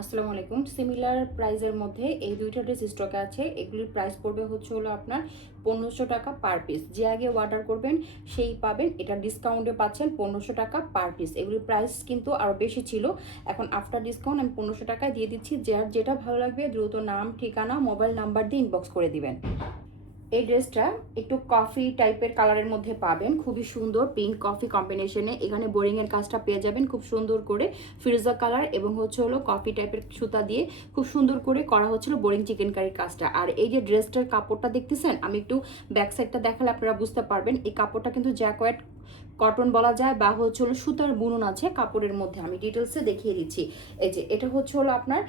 আসসালামু আলাইকুম। সিমিলার প্রাইসের মধ্যে এই দুইটা ড্রেস স্টকে আছে। এগুলির প্রাইস পড়বে হলো আপনার 1500 টাকা পার পিস। যে আগে অর্ডার করবেন সেই পাবেন। এটা ডিসকাউন্টে পাচ্ছেন 1500 টাকা পার পিস। এগুলির প্রাইস কিন্তু আরও বেশি ছিল, এখন আফটার ডিসকাউন্ট আমি 1500 টাকায় দিয়ে দিচ্ছি। যার যেটা ভালো লাগবে দ্রুত নাম, ঠিকানা, মোবাইল নাম্বার দিয়ে ইনবক্স করে দিবেন। এই ড্রেসটা একটু কফি টাইপের কালারের মধ্যে পাবেন, খুবই সুন্দর পিঙ্ক কফি কম্বিনেশনে। এখানে বোরিংয়ের কাজটা পেয়ে যাবেন খুব সুন্দর করে ফিরোজা কালার এবং হলো কফি টাইপের সুতা দিয়ে খুব সুন্দর করে করা হচ্ছিল বোরিং চিকেন কারির কাজটা। আর এই যে ড্রেসটার কাপড়টা দেখতেছেন, আমি একটু ব্যাক সাইডটা দেখালে আপনারা বুঝতে পারবেন। এই কাপড়টা কিন্তু জ্যাকোয়েট কটন বলা যায় বা হলো সুতার বুনন আছে কাপড়ের মধ্যে। আমি ডিটেলসে দেখিয়ে দিচ্ছি। এই যে এটা হলো আপনার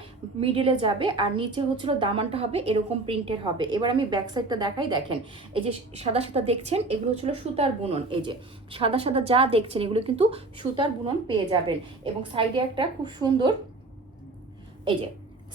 মিডিলে যাবে আর নিচে হলো দামানটা হবে এরকম প্রিন্টের হবে। এবার আমি ব্যাক সাইডটা দেখাই। দেখেন এই যে সাদা সাদা দেখছেন, এগুলো হলো সুতার বুনন। এই যে সাদা সাদা যা দেখছেন এগুলো কিন্তু সুতার বুনন পেয়ে যাবেন। এবং সাইডে একটা খুব সুন্দর, এই যে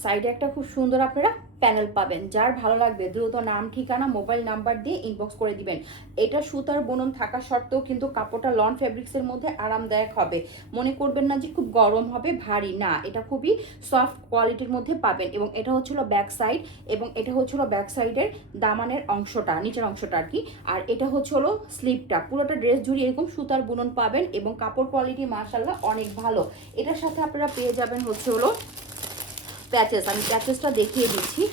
সাইডে একটা খুব সুন্দর আপনারা প্যানেল পাবেন। যার ভালো লাগবে দ্রুত নাম, ঠিকানা, মোবাইল নাম্বার দিয়ে ইনবক্স করে দিবেন। এটা সুতার বুনন থাকা সত্ত্বেও কিন্তু কাপড়টা লন ফেব্রিক্সের মধ্যে আরামদায়ক হবে। মনে করবেন না যে খুব গরম হবে, ভারী না, এটা খুবই সফট কোয়ালিটির মধ্যে পাবেন। এবং এটা হচ্ছিল ব্যাক সাইড, এবং এটা হচ্ছিল ব্যাক সাইডের দামানের অংশটা, নিচের অংশটা আর কি। আর এটা হলো স্লিপটা। পুরোটা ড্রেস জুড়ে এরকম সুতার বুনন পাবেন এবং কাপড় কোয়ালিটি মাশাআল্লাহ অনেক ভালো। এটার সাথে আপনারা পেয়ে যাবেন হলো প্যাচেস। আমি প্যাচেসটা দেখিয়ে দিচ্ছি।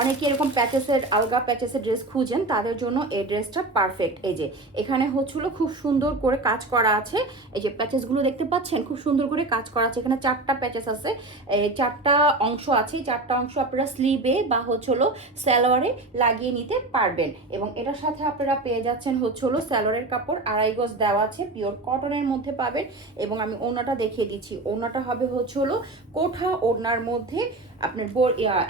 অনেকে এরকম প্যাচেসের, আলগা প্যাচেসের ড্রেস খুঁজেন, তাদের জন্য এই ড্রেসটা পারফেক্ট। এই যে এখানে হচ্ছিল খুব সুন্দর করে কাজ করা আছে। এই যে প্যাচেসগুলো দেখতে পাচ্ছেন, খুব সুন্দর করে কাজ করা আছে। এখানে 4টা প্যাচেস আছে, 4টা অংশ আছে। 4টা অংশ আপনারা স্লিভে বা হলো সালোয়ারে লাগিয়ে নিতে পারবেন। এবং এটার সাথে আপনারা পেয়ে যাচ্ছেন হলো সালোয়ারের কাপড় 2.5 গজ দেওয়া আছে, পিওর কটনের মধ্যে পাবেন। এবং আমি ওড়নাটা দেখিয়ে দিচ্ছি। ওড়নাটা হবে হলো কোঠা ওড়নার মধ্যে আপনার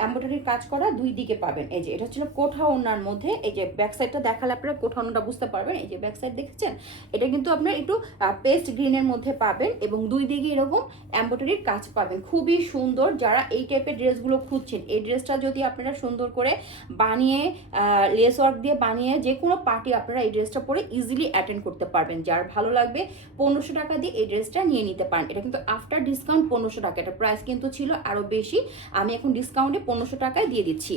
এমব্রয়ডারির কাজ করা, দুই দিকে পাবেন। এই যে এটা হচ্ছিল কোঠা ওড়নার মধ্যে। এই যে ব্যাক সাইডটা দেখালে আপনারা কোঠা ওড়নাটা বুঝতে পারবেন। এই যে ব্যাক সাইড দেখছেন, এটা কিন্তু আপনার একটু পেস্ট গ্রিনের মধ্যে পাবেন এবং দুই দিকে এরকম এমব্রয়ডারির কাজ পাবেন। খুবই সুন্দর। যারা এই টাইপের ড্রেসগুলো খুঁজছেন, এই ড্রেসটা যদি আপনারা সুন্দর করে বানিয়ে লেস ওয়ার্ক দিয়ে বানিয়ে যে কোনো পার্টি আপনারা এই ড্রেসটা পরে ইজিলি অ্যাটেন্ড করতে পারবেন। যার ভালো লাগবে 1500 টাকা দিয়ে এই ড্রেসটা নিয়ে নিতে পারেন। এটা কিন্তু আফটার ডিসকাউন্ট 1500 টাকা। এটা প্রাইস কিন্তু ছিল আরও বেশি, আমি এখন ডিসকাউন্টে 1500 টাকায় দিয়ে দিচ্ছি।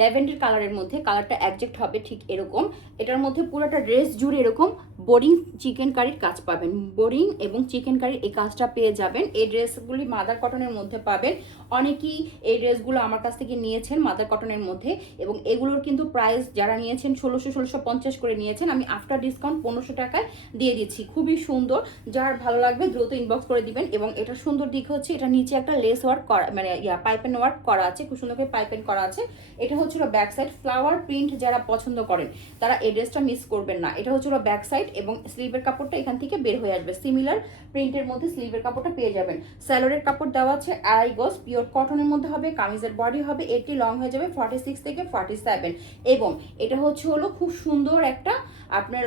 ল্যাভেন্ডার কালারের মধ্যে, কালারটা একজ্যাক্ট হবে ঠিক এরকম। এটার মধ্যে পুরোটা ড্রেস জুড়ে এরকম বোরিং চিকেন কারির কাজ পাবেন। বোরিং এবং চিকেন কারির এই কাজটা পেয়ে যাবেন। এই ড্রেসগুলি মাদার কটনের মধ্যে পাবেন। অনেকেই এই ড্রেসগুলো আমার কাছ থেকে নিয়েছেন মাদার কটনের মধ্যে, এবং এগুলোর কিন্তু প্রাইস যারা নিয়েছেন 1650 করে নিয়েছেন। আমি আফটার ডিসকাউন্ট 1500 টাকায় দিয়ে দিচ্ছি। খুবই সুন্দর। যার ভালো লাগবে দ্রুত ইনবক্স করে দিবেন। এবং এটা সুন্দর দিক হচ্ছে এটা নিচে একটা লেস ওয়ার্ক করা, মানে পাইপেন ওয়ার্ক করা আছে, খুব সুন্দর করে পাইপেন করা আছে। এটা হচ্ছিল ব্যাক সাইড। ফ্লাওয়ার প্রিন্ট যারা পছন্দ করেন তারা এই ড্রেসটা মিস করবেন না। এটা হচ্ছিল ব্যাক সাইড এবং স্লিভের কাপড়টা এখান থেকে বের হয়ে আসবে। সিমিলার প্রিন্টের মধ্যে স্লিভের কাপড়টা পেয়ে যাবেন। স্যালোয়ারের কাপড় দেওয়া আছে 2.5 গজ, পিওর কটনের মধ্যে হবে। কামিজের বডি হবে 80, লং হয়ে যাবে 46 থেকে 47। এবং এটা হলো খুব সুন্দর একটা আপনার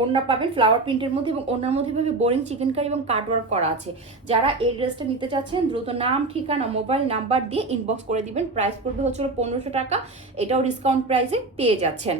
ওড়না পাবেন ফ্লাওয়ার প্রিন্টের মধ্যে, এবং ওড়নার মধ্যে ভাবে বোরিং চিকেন কারি এবং কাট ওয়ার্ক করা আছে। যারা এই ড্রেসটা নিতে চাচ্ছেন দ্রুত নাম, ঠিকানা, মোবাইল নাম্বার দিয়ে ইনবক্স করে দিবেন। প্রাইস পড়বে হচ্ছিল 1500 টাকা। এটাও ডিসকাউন্ট প্রাইসে পেয়ে যাচ্ছেন।